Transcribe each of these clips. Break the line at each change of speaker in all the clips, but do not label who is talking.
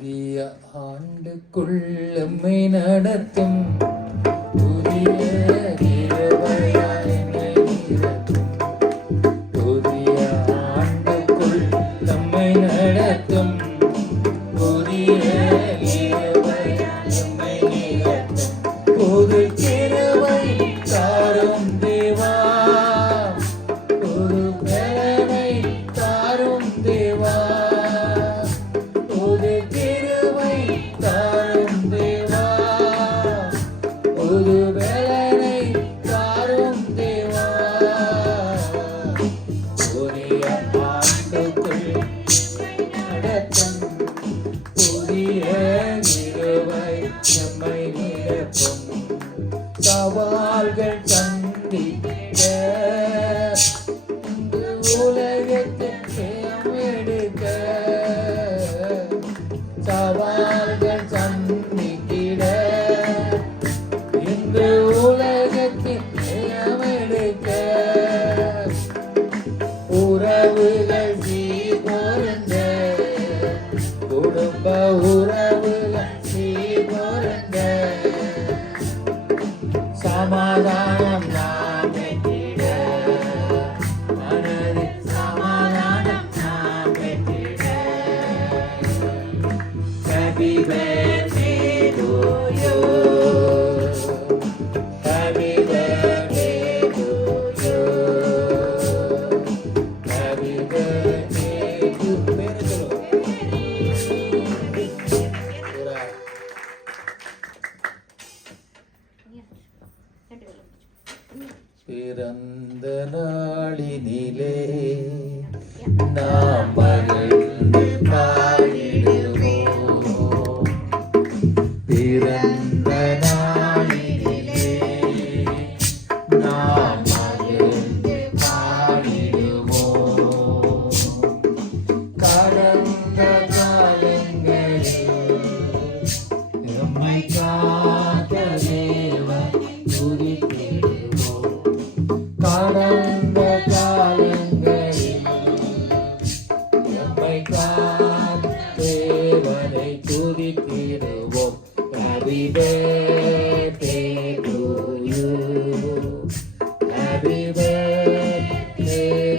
புதிய ஆண்டுக்குள்ளமை நடத்தும். புதிய கிருபையால் புதிய ஆண்டுக்குள் நடத்தும். புதிய புது சவால்கள் சந்திக்க இந்த உலகத்தின் ஜெயம் எடுக்க. சவால்கள் சந்திக்கிட இந்த உலகத்தின் ஜெயம் எடுக்க. உறவுகள் குடும்ப உறவு Happy birthday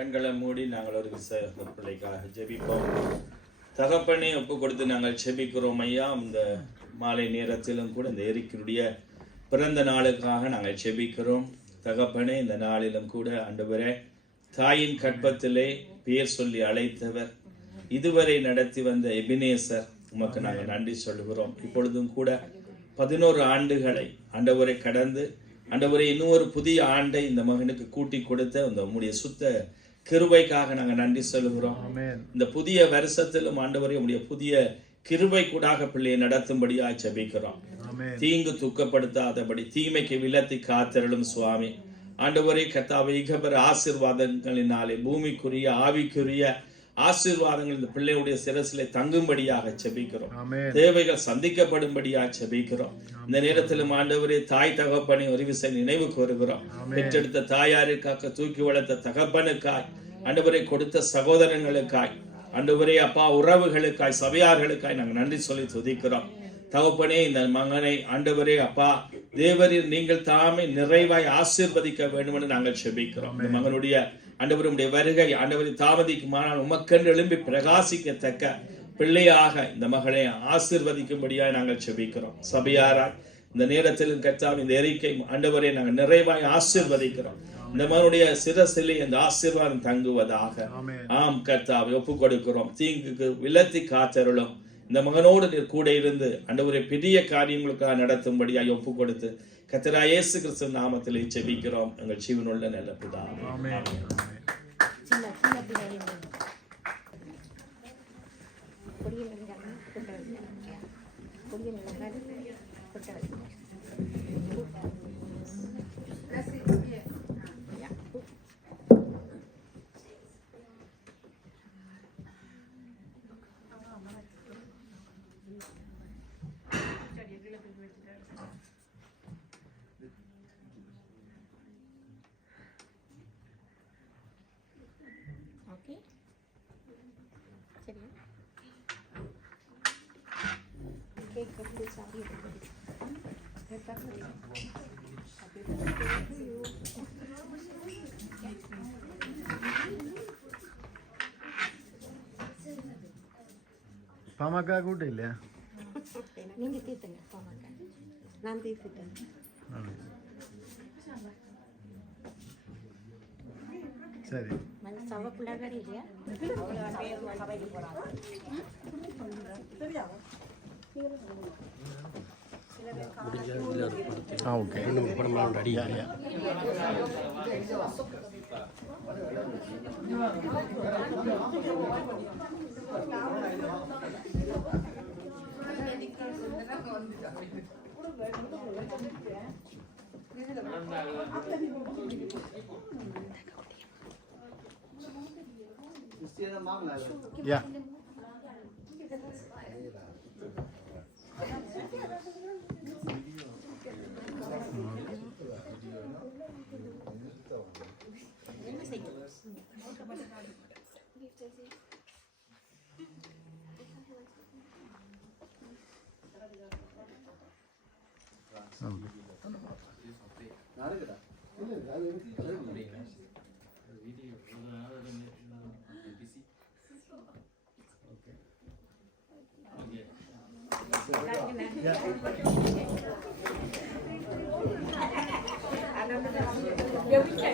கண்களை மூடி நாங்கள் ஒரு பிள்ளைக்காக ஜெபிப்போம். தகப்பனே ஒப்பு கொடுத்து நாங்கள் ஜெபிக்கிறோம் ஐயா. இந்த மாலை நேரத்திலும் கூட இந்த எரிக்கினுடைய பிறந்த நாளுக்காக நாங்கள் ஜெபிக்கிறோம். தகப்பனே இந்த நாளிலும் கூட ஆண்டவரே தாயின் கற்பத்திலே பேர் சொல்லி அழைத்தவர். இதுவரை நடத்தி வந்த எபினேசர் உமக்கு நாங்கள் நன்றி சொல்கிறோம் இப்பொழுதும் கூட பதினோரு ஆண்டுகளை ஆண்டவரை கடந்து ஆண்டவரை இன்னும் ஒரு புதிய ஆண்டை இந்த மகனுக்கு கூட்டி கொடுத்த இந்த உம்முடைய சுத்த கிருபைக்காக நாங்கள் நன்றி சொல்கிறோம் இந்த புதிய வருஷத்திலும் ஆண்டவரை உம்முடைய புதிய கிருபை கூடாக பிள்ளையை நடத்தும்படியா ஜெபிக்கிறோம் தீங்கு துக்கப்படுத்தாதபடி தீமைக்கு விலத்தி காத்திரளும் சுவாமி. ஆண்டவரே கத்தாவை இகபர ஆசீர்வாதங்களினாலே பூமிக்குரிய ஆவிக்குரிய ஆசீர்வாதங்கள் இந்த பிள்ளையுடைய சிரசிலே தங்கும்படியாக செபிக்கிறோம். தேவைகள் சந்திக்கப்படும்படியாக செபிக்கிறோம். இந்த நேரத்திலும் ஆண்டவரே தாய் தகப்பனை ஒரு விசை நினைவு கூறுகிறோம் பெற்றெடுத்த தாயாருக்காக தூக்கி வளர்த்த தகப்பனுக்காய் ஆண்டவரை கொடுத்த சகோதரங்களுக்காய் ஆண்டவரே அப்பா உறவுகளுக்காய் சபையார்களுக்காய் நாங்கள் நன்றி சொல்லி துதிக்கிறோம். தகப்பனே இந்த மகனை ஆண்டவரே அப்பா தேவரில் நீங்கள் தாமே நிறைவாய் ஆசீர்வதிக்க வேண்டும் என்று நாங்கள் செபிக்கிறோம். இந்த மகனுடைய ஆண்டவருடைய வருகை ஆண்டவரை தாமதிக்குமானால் உமக்கென்று எழும்பி பிரகாசிக்கத்தக்க பிள்ளையாக இந்த மகனை ஆசீர்வதிக்கும்படியாய் நாங்கள் செபிக்கிறோம். சபையாராய் இந்த நேரத்திலும் கற்றாம் இந்த எரிக்கை ஆண்டவரை நாங்கள் நிறைவாய் ஆசீர்வதிக்கிறோம். இந்த மகனுடைய சிரசிலே இந்த ஆசீர்வாதம் தங்குவதாக. ஆம் கர்த்தாவை ஒப்பு கொடுக்கிறோம் தீங்குக்கு விலத்தி காத்தருளும். இந்த மகனோடு நீர் கூட இருந்து அண்டவரை பெரிய காரியங்களுக்காக நடத்தும்படியாய் ஒப்பு கொடுத்து கத்தரா இயேசு கிறிஸ்து நாமத்திலே செபிக்கிறோம் எங்கள் ஜீவனுள்ள நல்ல
பிதா ஓகே சரியா கேக் கட்டு சாரி
பாமக கூட்டம் இல்லையா
நீங்கள் தீர்த்துங்க போமாங்க நான் தீர்த்துட்டேன்
சரி.
சவப்புள்ளாக இல்லையா?
ஆ ஓகே. Yeah. என்ன செய்யும் Le week-end,